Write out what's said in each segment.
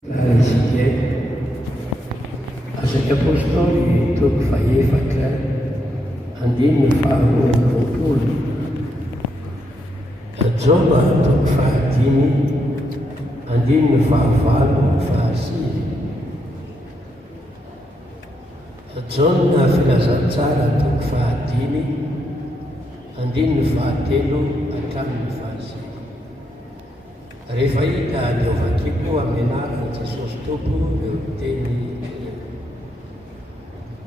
Isika asaky apôstôly toko faefatra andimy ny faharoa amby roapolo, Joba toko fahadimy andimy ny fahavalo fahasivy, Jona filazantsara toko fahadimy andimy ny fahatelo hatramin'ny fahasivy. Rehefa hita ny ovakiko amin'ny anaran'i Jesosy Tompo eo teny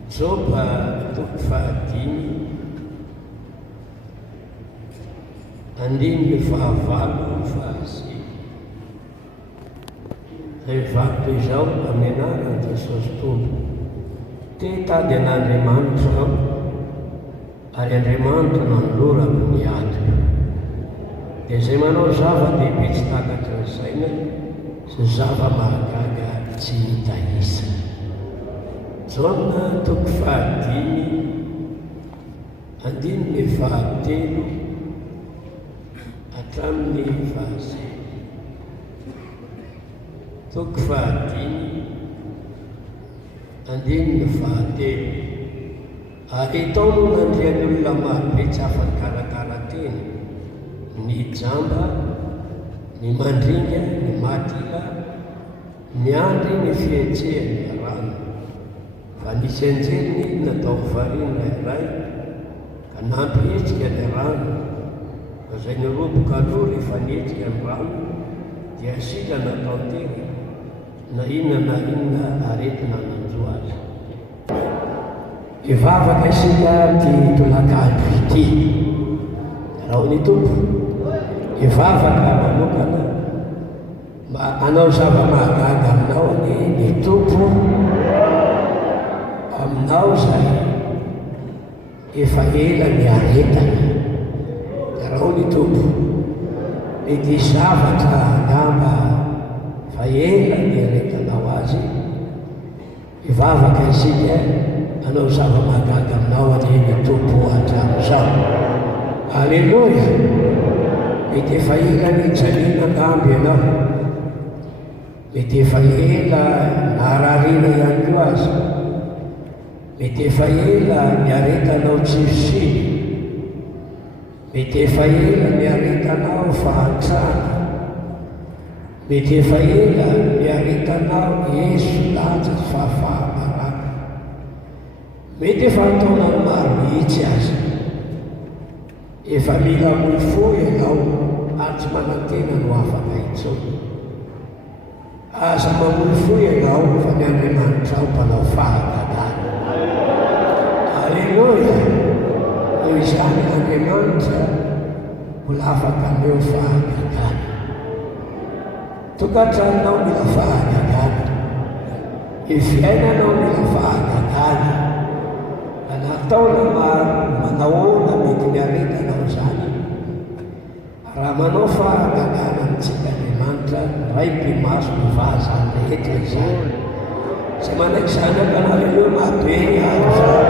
Joba toko fahadimy andimy ny fahavalo fahasivy. Rehefa izao amin'ny anaran'i Jesosy Tompo, te tady an'Andriamanitra aho, ary Andriamanitra nanolorako ny ato. Dia izay manao zava-dehibe tsy takatra ny saina sy zava-mahagaga tsy hita isa. Jona toko fahadimy andimy ny fahatelo hatramin'ny fahasivy. Toko fahadimy andimy ny fahatelo. Ary itao no nandrian'ny olona marobe tsy afa-ny karakara teny, ny jamba, ny mandringa, ny matila, ny andry, ny fietsehany rano. Fa nisy anjeliny natao variana iray ka nampihetsika ny rano, fa izay niroboka aloha rehefa nihetsika ny rano dia sika natao tena na inona aretina nanjo azy. Ivavaka isika ty tolakandro ity, raha ny Tompo ivavaka manokana mba anao zava-mahagaga aminao ny Tompo aminao zay efa ela ny aretana. Raha ny Tompo mety zavatra angamba fa ela ny aretanao azy, ivavaka isika anao zava-mahagaga aminao ny Tompo hatramin'izao. Alleluia! Mety efa ela ny jalina angamby ianao, mety efa ela nararina ihany koa azy, mety efa ela ny aretanao tsirosiny, mety efa ela ny aretanao fahantrana, mety efa ela ny aretanao Yesu lanja fahafahamaraka, mety efa ataonao maro mihitsy azy. Efa mila mofoy ianao ary tsy manantena no afaka intsony. Aza mamofoy ianao fa ny Andriamanitra ao mpanao fahagagana. Alleluia! Noho izany Andriamanitra mbola afaka aneo fahagagana. Tokantranonao mila fahagagana, ny fiainanao mila fahagagana. Nataona manahoana mety ny aretanao zany. Raha manao fahagagana amintsika Andriamanitra, raiky maso mivaza ny rehetra izany. Tsy manaiky izany ampanareo mabe ary zao.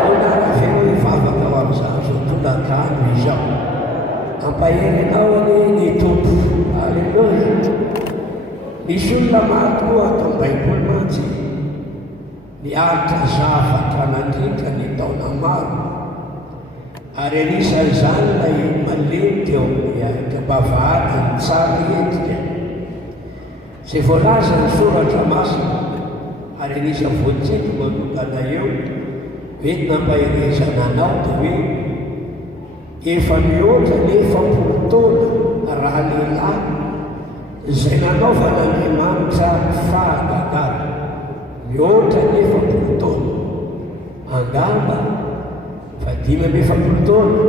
Fona rahaveo ivavaka ao amin'izao zao tolakandro izao. Ampaherenao ny Tompo. Alleluia! Misy olona maro koa atao Baiboly mantsy miaritra zavatra nandritra ny taona maro, ary anisan'izany ilay malemy teo amin'ny bavahady ny tsara endrika. Izay voalaza ny soratra masina ary anisan'ny voatsiny manokana eo mety nampaherezana anao dia hoe efa mihoatra ny 80 taona raha lehilahy izay nanaovan'Andriamanitra fahagagana. Mihoatra ny 80 taona, angamba fa 5 taona,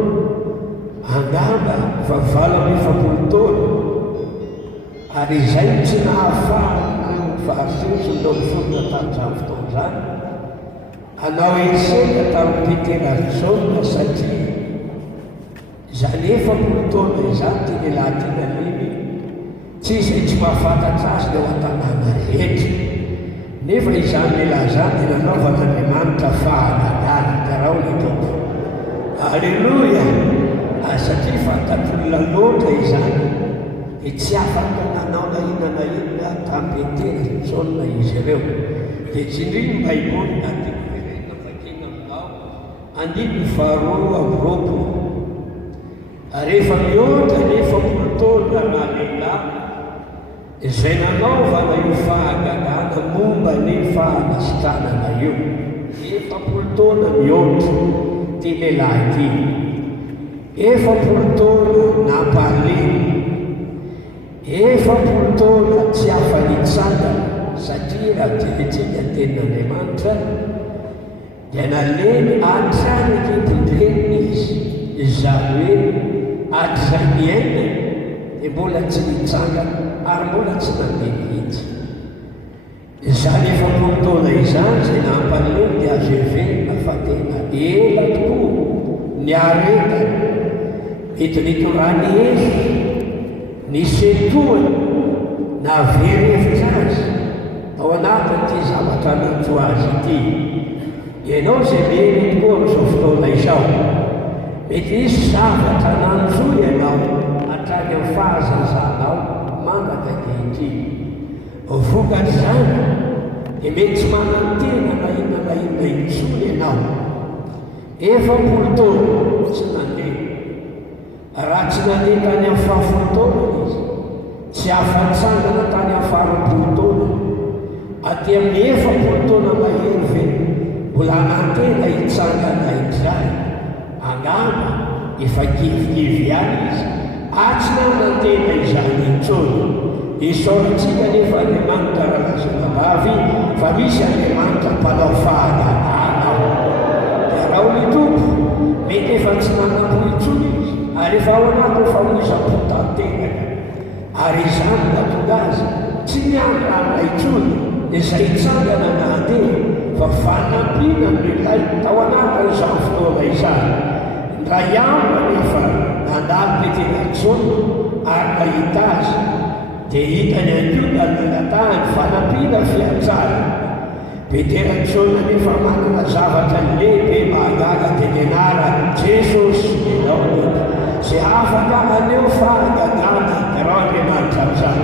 angamba fa 7 taona, ary izay tsy nahafahana faharesonao miforona tamin'izany fotoan'izany anao eseka tamin'ny Petera Jaona, satria izany 80 taona izany ty lehilahy ty nalemy tsy izay tsy mahafantatra azy leo an-tanàna rehetra. Nefa izany lehilahy zany dia nanaovan'Andriamanitra fahagagana. Karao ny Tompo. Alleluia! Satria fantatr'olona loatra izany dia tsy afaka nanao na inona tampetena saolona izy ireo. Dia tsindriny baiboly natiako verenina fakena aminao andiny faharoa amby roapolo. Rehefa mihoatra nefa polotona na lehilahy izay nanaovana io fahaganana momba ny fahanasitanana io, efapolo taona mihoatra ty lehilahy ty, efapolo taona nampaleny, efapolo taona tsy afa-nitsangana satria raha tiantsika tenin'Andriamanitra dia naleny hatrany kibodreniny izy, izany hoe hatrizay miaina dia mbola tsy nitsangana ary mbola tsy nandeha mihitsy. Izany efapolo taona izany izay nampaleny dia azo heverina fa tena ela tokoa ny aretany, mety nitorany hery ny setoany na verevitra azy ao anatin'ity zavatra nanjo azy ity. Ianao izay meny tokoa amin'izao fotoana izao, mety misy zavatra nanjo ianao hatrany amin'ny fahazazanao mandaka ankehitriny. Vokatr'izany dia mety tsy manan-tena na inona intsony ianao. Efapolo taona tsy nandeha, raha tsy nandeha tany amin'ny fahafolo taona izy, tsy afa-nitsangana tany amin'ny faharoapolo taona, aty amin'ny efapolo taona mahery ve mbola anantena hitsangana indray, angamba efa kivikivy ihany izy, tsy nanantena izany intsony. Isaorantsika nefa Andriamanitra ralazanabavy fa misy Andriamanitra mpanao fahaganana. Dia raha ho ny tompo mety efa tsy nanampo intsony izy, ary efa ao anaty famonjam-potantenaka, ary izany natonga azy tsy miandrana intsony izay hitsangana nandeha fa fanampiana amin'ilay tao anatin'izany fotoana izany. Raha ihany nefa nandalo petena intsony ary nahita azy dia hitany ankoa nanatahany fanampiana fiantsara. Petera intsony nefa manana zavatra lehibe mahagaga dia nianara Jesosy ianao izay afaka aneo fahaganana raha Andriamanitra amin'izany.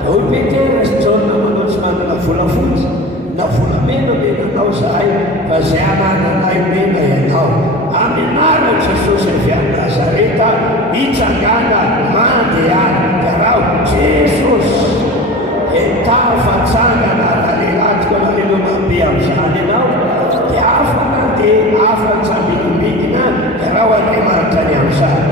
Dia hoy Petera sy Jaona manao tsy manana volafotsy na volamena menanao zahay fa izay anananay mena ianao. Amin'ny anaran'i Jesosy avy amin'ny Nazareta mitsangana mandeha dia raha Jesosy entafatsangana nalelatiko nalelona be amin'izany ianao dia afaka dia afa-tsambikimbikina dia raha Andriamanitra ny amin'izany.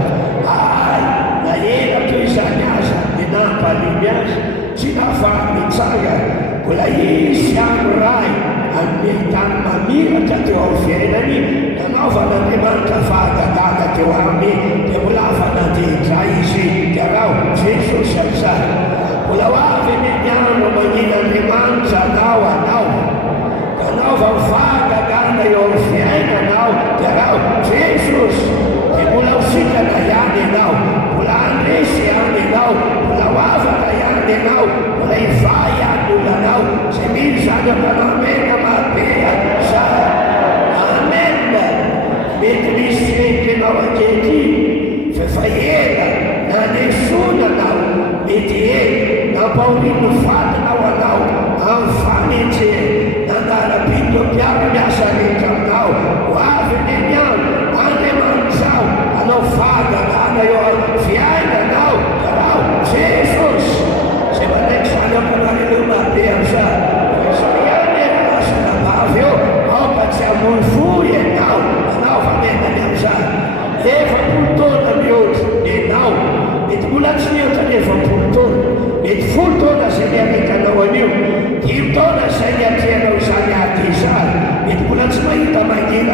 Na ela toy izany aza dia nampalimy azy tsy nahafahany mitsangana, mbola izy any ray amin'ny tany mamiratra teo amin'ny fiainany nanaovan'Andriamanitra fahaganana teo aminy, dia mbola afa nandeha indray izy dia raha Jesosy amin'izany. Mbola ho avy ny andro magnin'Andriamanitra anao nanaova fahaganana eo amin'ny fiainanao dia raha Jesosy. Dia mbola ho sikana ihany ianao, mbola andresy ihany ianao, mbola ho afaka ihany ianao, mbola hiva ihany olonanao izay mily zany ampanamena mabea zany. Amen. Mety misy fiekenao ankehitriny fa efa ela nanesonanao, mety ela nampaorino vadinao anao amin'ny fanenjeny nanara-bido mpiara-miasa rehetra aminao. Ho avy ny andro Andriamanitra anao fahaganana eo amin'ny fiainanao dia raha Jesosy izay manaiky zany ampanarelona be amin'izany. Izay ihany lasonabavy eo ao mba tsy hamoy foy ianao nanaova menany amin'izany. Efapolo taona mihoatra ianao, mety mbola tsy mihoatra ny efapolo taona, mety folo taona izay niametanao an'io, 5 taona izay niatrehanao izany ady izany, mety mbola tsy mahita mangeny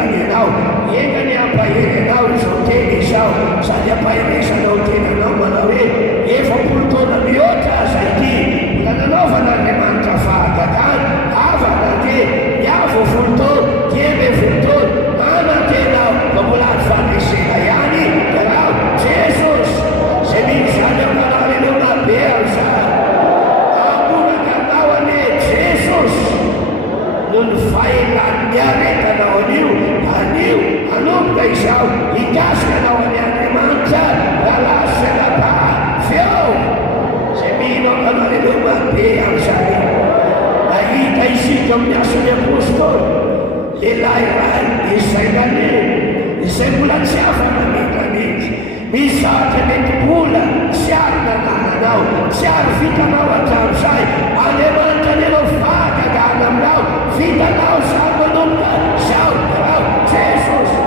lehilahy iray izay naneny izay mbola tsy afaka mendranitsy, misy zavatra mety mbola tsy ary nanananao, tsy ary vitanao hatramin'izay. Andriamanitra nenao vagagana aminao, vitanao zao manomboka zao rao Jesosy.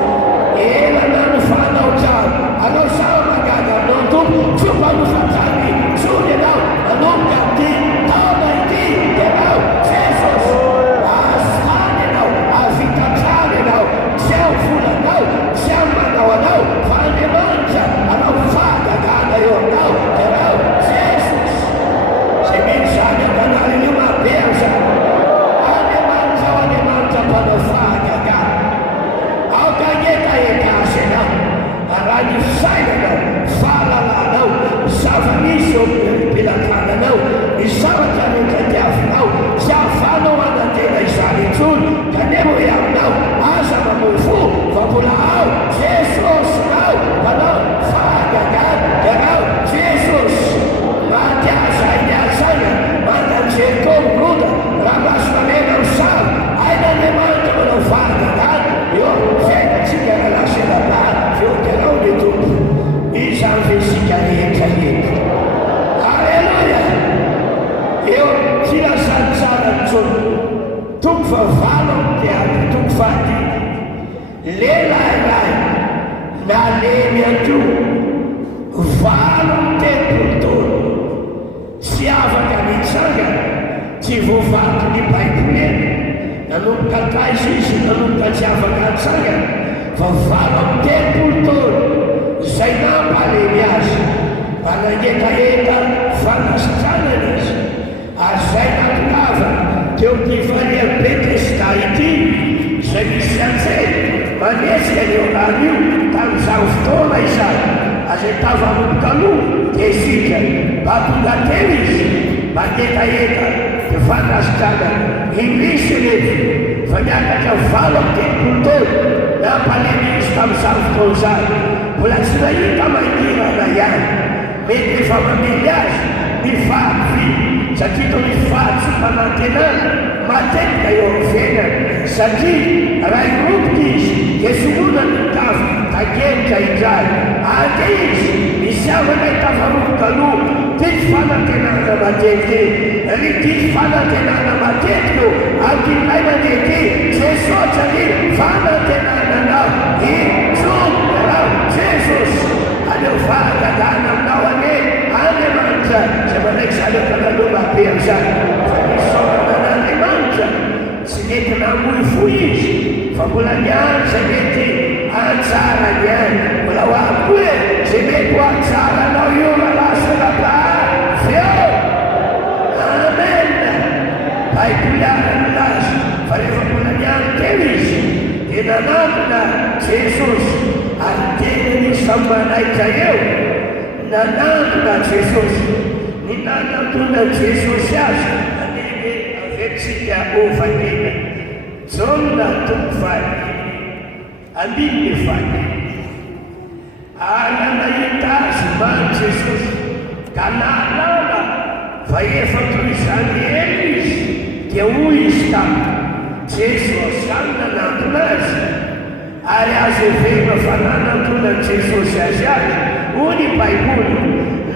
Elana no fanao trano, anao zao magaga aminao tompo, tsy mpanofatrany tsony ianao manomboka ty taona ity dia rao Jesosy. Azany ianao, avita trano ianao, tsy ao volanao, tsy ao manao anao, fa Andriamanitra anao vagagana eo aminao dia rao Jesosy. Zay mety zany ampanareo mabery zany. Andriamanitra ao, Andriamanitra mpanao vagagana. Aoka etaeta azy ianao, raha ny fisainanao, fahalalànao, zava-misy eo am-pilatrananao, ny zavatra rehetra diavinao, tsy ahafahanao anantena izany intsony, kanefa hoe aminao aza mamoy fo fa mbola ao Jesosy rao mpanao vagagana dia rao Jesosy. Matiaza iny azana mandanjeko mroda raha masonamena misava aina Andriamanitra manao vagagana eo fiainatsika rahalasela eo dianao ny tompo izany vesika rehetra eto. Alleluia. Eo tsy lasany tsara tompo fa valo dia tompo fahadimy. Lehilahy iray nalemy ato valo telopolo taona, tsy afaka nitsangana, tsy voavaky ny Baiboleny, nanomboka taiza izy, nanomboka tsy afaka nitsangana, fa valo telopolo taona zay nampalemy azy, manangetaeta fanasitranana izy. Ary zay nampilava teo ty faria Betesda ity, zay misy antsely manesika ny rano io tamin'izao fotoana izany. Azay tavanomboka aloha dia isika mahatonga telo izy manetaeta dia fanasitranana. Inglisy rehetra fa niakatra valo telopolo taona nampalemy izy tamin'izao fotoana izany. Mbola tsy nahita mangirana ihany, mety efa mamely azy mifaty satria toa mifaty sy manantenana matetika eo amin'nyfiainana, satria raha iroboka izy dia soloana ny tavy tagenitra indray. Ande izy misy avana tavaroboka aloha tisy fanantenana matetika, ry tisy fanantenana matetika eo ankinay manety Jesosy any fanantenananao intsony rao Jesosy. Aleo vagagana aminao ane Andriamanitra zay manaiky zany ampanaloha mabery zany. Fa misaorana n'Andriamanitra tsy mety namoy fo izy, fa mbola mianja mety anjara ny any. Mbola ho ako hoe zay mety ho anjaranao io rahalasy eo. Amen. Baibolary milaza fa rehefa mbola niany teo izy dia nanantona Jesosy ary tena nisy manaitra eo nanantona Jesosy. Ny nanantona Jesosy azy aneny avetsika ovakena Jona tombo fahadimy ambininy fahadimy. Ary nahita azy mamy Jesosy ka nahalala fa efa toy izany elo izy dia hoy izy taminy Jesosy zany nanantona azy. Ary azy vema fa nanantona Jesosy azy azy, hoy ny Baiboly,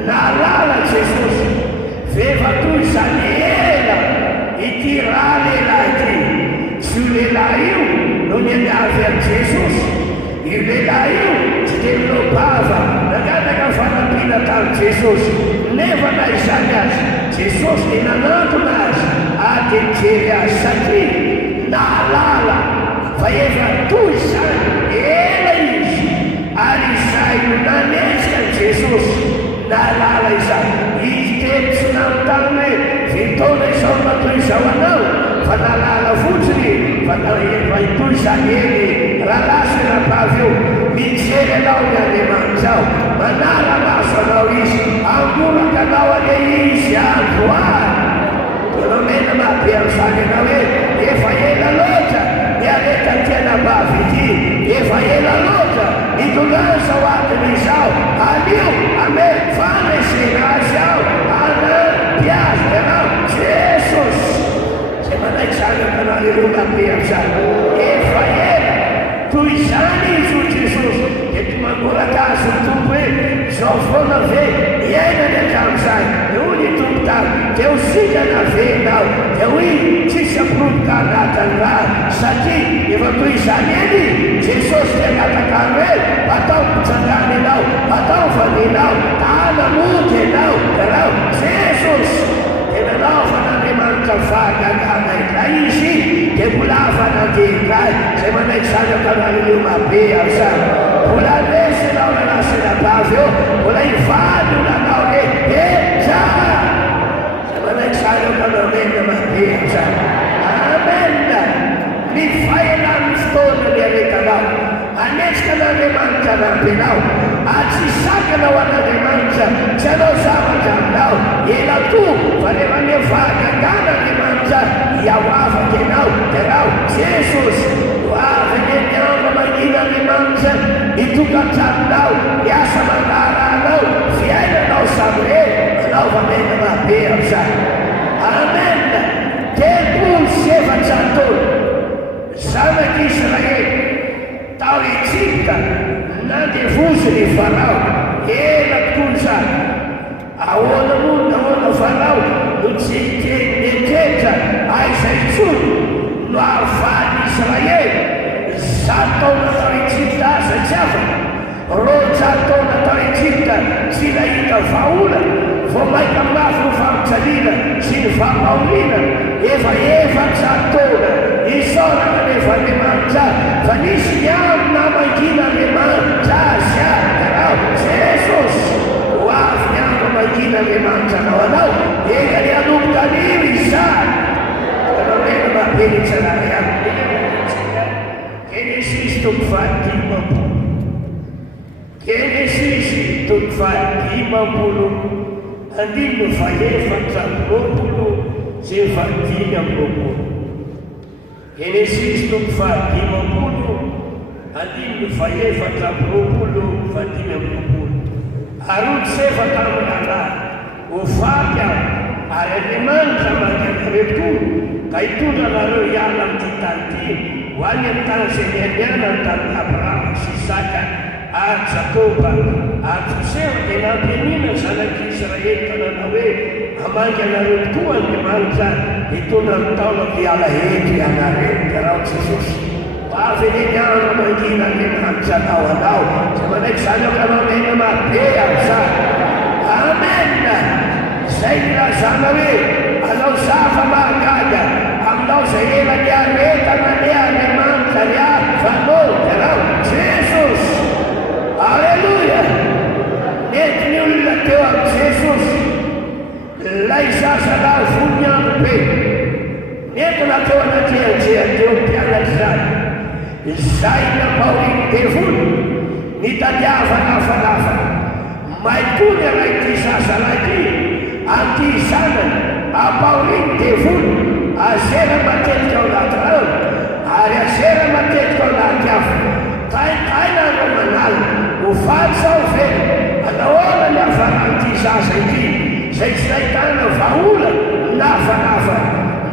nahalala Jesosy vefa toy izany ela ity raha lehilahy ity. Tsy io lehilahy io no niangavy amin'ny Jesosy, io lehilahy io tsy dia milobava nangataka fanampiana tamin'i Jesosy, nefa na izany azy Jesosy dia nanantona azy ady mijery azy satria nahalala fa efa toy izany ela izy. Ary izay no nanesika ny Jesosy nahalala izany. Izy teny tsy namitany hoe vitaona izao matoy izao anao, fa nahalala fotsiny fa efa toy izany ely rahalasy rapavy eo mijery anao ny Andriamanitra ao, manala maso anao izy, angoraka anao ane izy androany. Nomena mahabery zany anao hoe efa ela loatra niareta tena bavy ity, efa ela loatra nitolaza ho adiny izao, anio ame fanesena azy ao ana piazy anao Jesosy. Zay manaiky sanaka anareo be amizany efa ela toy izany izy ho Jesosy dia ty manoraka azy ny tompo hoe zao foana ve iaina ny atramin'izany eo ny tompo tany dia ho sikana venao dia hoy tsisy ampiromoka anatany raha satria efa toy izany eny Jesosy dia natakany hoe atao mpitsangana ianao atao vaninao tanamondy ianao raha Jesosy dia nanaovan'Andriamanitra vagagana ilay izy dia mbola avanandehiray izay manaiky zanaka anareo mabe amizany mbola lesy ianao nanasina-bavy eo mbola ivady nanao hoe eja izay manaiky zanaka anareo mabe amizany amena ny fahelan'ny fotoana ny aretanao anetsika an'Andriamanitra nampenao atsisakana ho an'Andriamanitra tsy anao zavatra aminao ela to fa rehefa nevagagana Andriamanitra iahoavaka ianao ianao Jesosy ho avy ny miamba magina Andriamanitra mitokantranonao miasa mandaranao fiainanao samy hoe manao vamena mabe amizany amena 700 taona zanak'Israely tao Ejipta nandevozy ny Farao ela tokoa izany ahoana moa nahoana Farao no tsy mieketra aiza intsony no ahavaly Israely 100 taona tao Ejipta aza tsy afaka 200 taona tao Ejipta tsy nahita vahaolana vao maika mafy ny fampijalina sy ny vampaolina efa 400 taona isaorana nefa Andriamanitra fa nisy niamina mangina Andriamanitra azy raha Jesosy ho avy niamba mangina Andriamanitra anao anao eka ny anomboka an'io izany kanamena mabe ny tsarary any Genesis 25 Genesis 25 andino faefatra ambinipolo sy vadimy ambinipolo Genesis 25 andino faefatra ambinipolo vadimy ambinipolo arotsy tamin'ny alahy ho faty aho ary Andriamanitra manyanareo ka hitondra anareo hiala amin'ity tany ity ho any amin'ny tany izay nianiana tamin'ny Abrahama sy Isaka ary Jakoba ary Josefa dia nampianina zanak'Israely tanana hoe hamangy anareo tokoa Andriamanitra hitondra ny taona hiala eto ianareo raha Jesosy avy ny niamba mangina Andriamanitra anao tsy manaiky zanaka mamena mabe amizany amena zay nilazana hoe anao zava mahagaga aminao zay ela ny aretana ny Andriamanitra ny avanao raha Jesosy Alleluia! Nety ny olona teo amin'ny Jesosy lay zazalahy vony andro be netona teo anatrehanjeha teo mpianatra izany izay nampaoriny devony nitadiavana hafanhafa maikoa ny araiky zazalahy anty zanany ampaoriny devony azera matetika ao anaty rano ary azera matetika ao anaty afo taitaina no manala ho faly zao velo anahoana ny hafananty zaza ity zay tsy nahitana vahaola na hafanhafa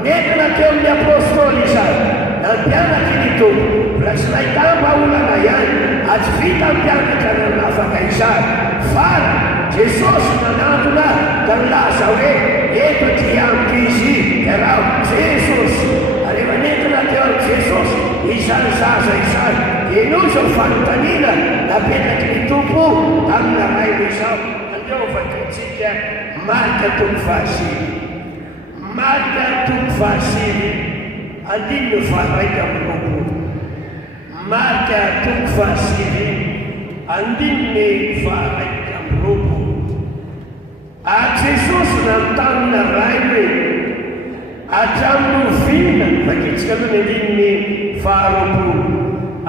nentina teo amin'ny apôstôly izany na mpianaky ny tompo raha tsy nahitana vahaolana ihany atsy vita mpianatra ny afaka izany fara Jesosy nanantona da nilaza hoe eto ty amiko izy raha Jesosy ary efa nentina teo amin'ny Jesosy izany zaza izany eno zao fanontaniana napetraky ny tompo amina rainy izao andeovatsika Marka 7 Marka 7 andininy faraika ambinipolo Marka 7 andininy faraika ambinipolo Jesosy nanontanina ray hoe hatramin'ny ovina vakitsika aloha ny andininy faharoapolo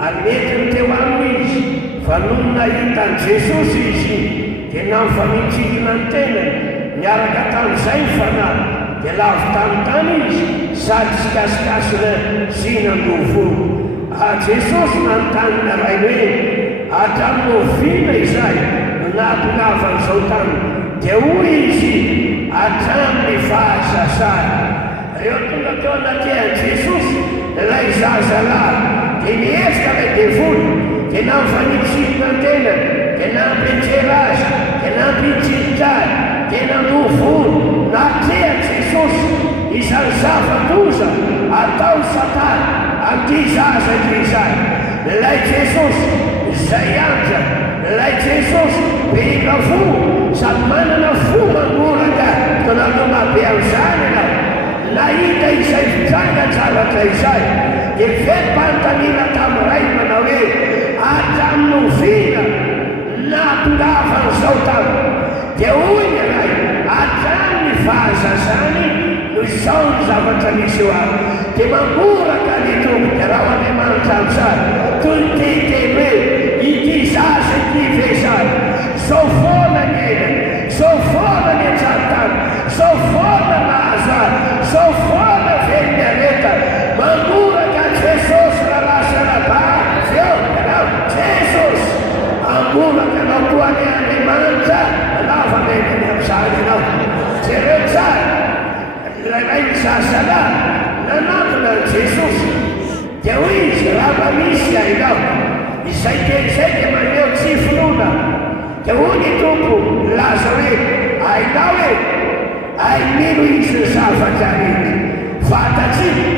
ary netiny teo aminy izy fa noho nahitan Jesosy izy dia namfamitsikina ny tenany miaraka tamin'izay ny fanahy dia lavy tany izy sady sikasikasina zinandovolo Jesosy nanontanina ray hoe hatramin'ny ovina izay no nahatongavan'izao tany dia hoy izy hatramin'ny fahazazana reo tonga teo anaty ilay zazalahy dia niezaka ilay devoly dia namfanitsidina an-tena dia nampijera azy dia nampitsiditra azy dia nanovono natrehany Jesosy izany zava-doza atao Satana an'ity zaza ity izany. Ilay Jesosy izay anja, ilay Jesosy be ikavo sady manana fo manoraka ka nanona be amin'izany ianao. Nahita izay fitranga zavatra izay dia fetim-panontaniana tamin'iray manao hoe hatramin'ny oviana natongavan'izao taminy dia hoy ny iray hatramin'ny fahazazany no izao ny zavatra misy eo aby dia mamoraka ny tompo dia raha Andriamanitra amin'izany toy ny teteny hoe ity zaza ity vezany zao foana ny ainy, zao foana ny an-tranontany, zao foana nahazo azy, zao foana velony areta mamoraka Jesosy raha lasa rabavy eo ianao. Jesosy amoraka anao koa ny Andriamanitra anaovaneny amin'izany ianao. Jereo tsara ilay ny zazalahy nanantona an Jesosy dia hoy izy raha mba misy hainao izay teny izay dia maneho tsy finoana dia hoy ny tompo laza hoe hainao hoe hainino izy ny zavatra rety fantatsika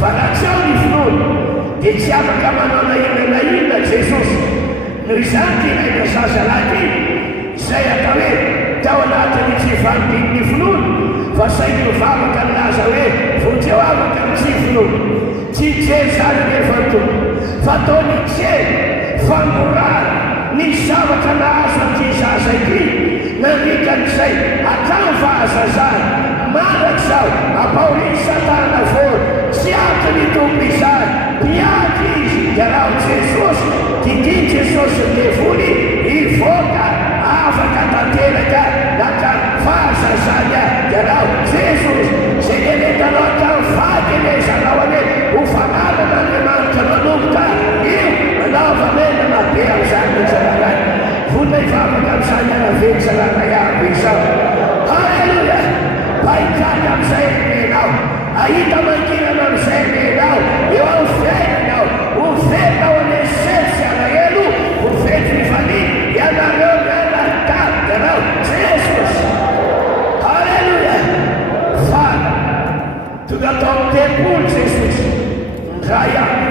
fa raha tsy ao ny finoana dia tsy afaka manao na inona Jesosy. Noho izany ty ilaina zazalahy ity izay atao hoe tao anatiny tsy vanodiny ny finoana fa saingy mivavaka ny laza hoe vonjeo avaka ny tsy finoana tsy jery zany rehefa tompo fa ataony jery famorana ny zavatra nahazo an'ity zaza ity namikan'izay atao fahazazany mandraka zao ampaoriny Satana vory tsy ato ny tompo izany piady izy dia raha Jesosy tidiny Jesosy ny devoly ivoaka afaka tanteraka nakany fahazazany dia raha Jesosy zay nenetanao tamin'ny vaky nezanao hoe ho fananana Andriamanitra manomboka io anaovanena be amin'izany ny zararay vona ivavaka amin'izany anaveny zararay aby izao. Halleluja! Pahitany amin'izay enao ahita mankirana amin'izay enao eo amin'ny fiainanao ho fetinao any esensy alahelo ho fety mifaliny ianareo mianarikary ianao Jesosy. Halleluja! Fana tonga tao amin'ny tempoly Jesosy ndray aby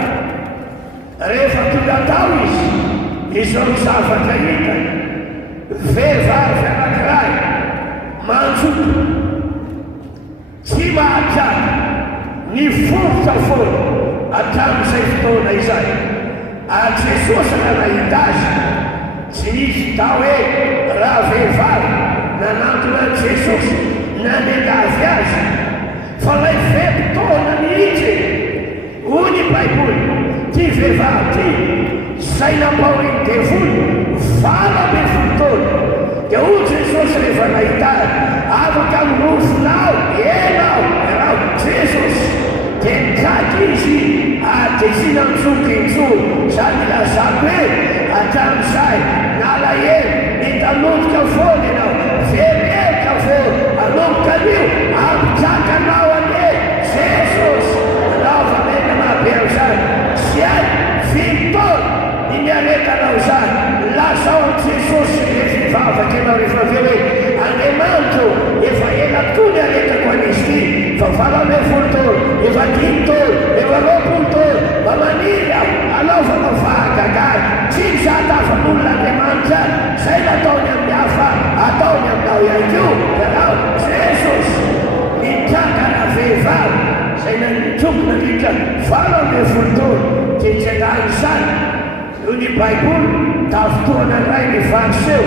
rehefa tonga tao izy izao ny zavatra hitany vehivavy anankiray manjoto tsy mahatrany ny fototra foana hatramin'izay fotoana izay ary Jesosy raha nahita azy tsy nisy tao hoe raha vehivavy nanantona an Jesosy nanendavy azy fa lay fotoana mihitsy hoy ny Baiboly ty vehivavy ty zay nampaoriny devoly valo amby fotoana dia hoy Jesosy rehefa nahita azy afaka mirofonao enao ianao Jesosy dia nikaky izy dia tsy nanjoky injory zany ilazako hoe hatramin'izay nalahelo nitanomboka foana ianao vererika foana anomboka an'io ampitrakanao ane Jesosy anaovanena mabe amin'izany tsy hay fitoana ny miaretanao zany lazao an Jesosy rehefa ivavaka ianao rehefa aveo hoe Andriamanitra efa ela toa ny aretako an'izy ity fa valo amby folo taona efa dimy taona efa roapolo taona mba maniry aho anaovanao vahagagahy tsy mizatafan'olona Andriamanitra zay nataony amin'ny hafa ataony aminao ihany koa ianao Jesosy mitrakana vehivavy zay nanitokona ndrindra valo amby folo taona dia tsy anany izany noho ny Baiboly tafotoana iray ny variseo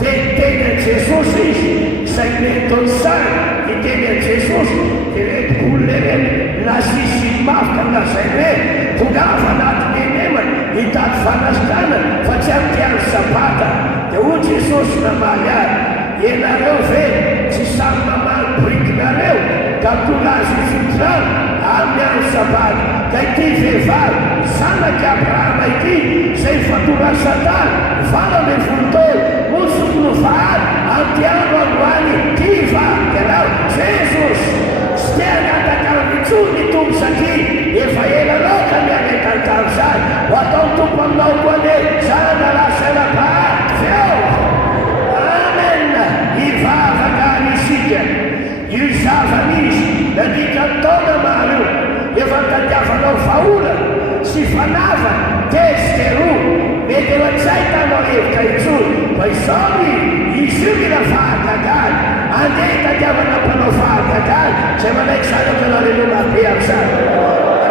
dia niteny an Jesosy izy zay mety sany niteny an Jesosy dia reto olona ireny nasisy mafika nazay hoe tongava anaty nenemana hitady fanasitana fa tsy amitiany sabata dia hoy Jesosy namaly azy ianareo ve tsy samy mamaly brikinareo ka tonga azy ifitrano amin'ny andro sabata ka ity vehivavy zanaky Abrahama ity zay fatora Satana valo amby folo taona mosoko no vary amin'ny andro androany kiva ianao Jesosy tsy tia hangataka amin'intsony ny tompo satria efa ela kami anetantao izany ho ataony tompo aminao koa ane zany nalasaina-pahaly feo. Amen. Hivavaka isika io zava-misy nandritra ny taona maro io efa tadiavanao vahola sy fanava testeroa mety eo an-tsay tanao hevitra intsony fa izao izy io mila fahagagaly andeha tadiavana mpanao fahagagaly zay manaiky zanaka narelona be amin'izany.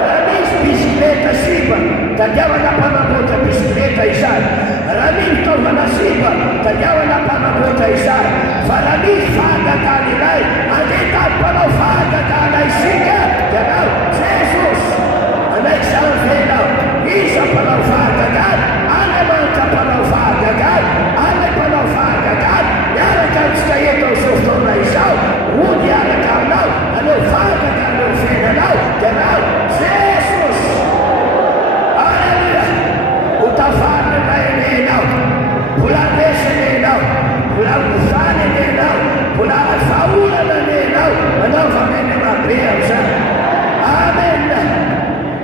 Raha misy bisikileta siba tadiavana mpanamboatra bisikileta izany, raha misy fitaovana siba tadiavana mpanamboatra izany, fa raha misy fahagagaly iray andeha tany mpanao fahagagaly isika ianao Jesosy anaiky zany venao isa mpanao fahagagaly Andriamanitra mpanao fahagagaly anay mpanao fahagagaly miaraka amintsika eto amin'izao fotoana izao ony araka aminao anao fahagagaly eo fiainanao ianao Jesosy. Alleluia. Ho tavarina iray enenao, mbola resana enao, mbola mizany enenao, mbola vaholana enenao anao vamelana be amin'izany. Amen.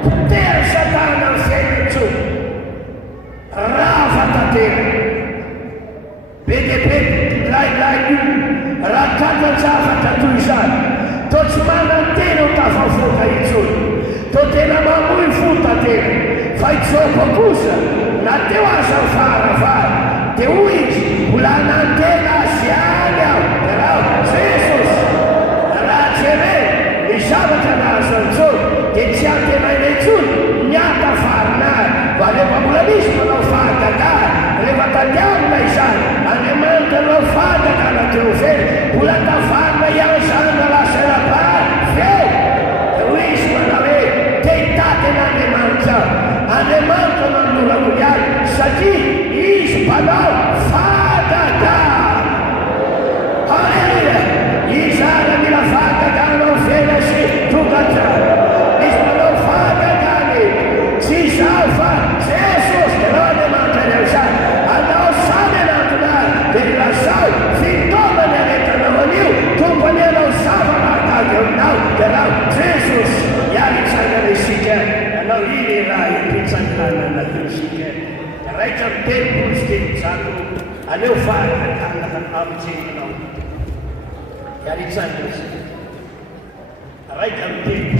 Potera Satana ny fiainantsony raha tantera be dia be lailay io raha katanjavatra toy izany toa tsy manantena ho tafavoaka intsony, toa tena mamoy fo tantera fa itsoko kosa na teo aza ny faharavary dia hoy izy mbola nantena azy any aho ianao Jesosy. Raha jere ny zavatra nahazo antsony dia tsy antenaina intsony miatavarina fa rehefa mbola misy manao fahagagaly rehefa tadiavina izany Andriamanitra nao fahagagaly teo vely mbola tavarina ihany zany nalasaina-pahaly feo. Dia hoy izy manao hoe te hitady an'Andriamanitra Andriamanitra nanorako ihany satria izy mpanao fahagagaly. Halleluia. Izy ara mila fahagagaly nao vela sy tokantrano izy manao fahagagaly tsy izao fa Jesosy ianao Andriamanitra ny amin'izany anao samy anatinay dia lazao fitaovana aretanao an'io tompony anao zava-mahagaga aminao ianao Jesosy. Hiaritsangana isika ianao iny raha impitsanganana isika raika miteny sy telonjato aneo fahagagaly amin'jenanao hiaritsangana isika raika miteny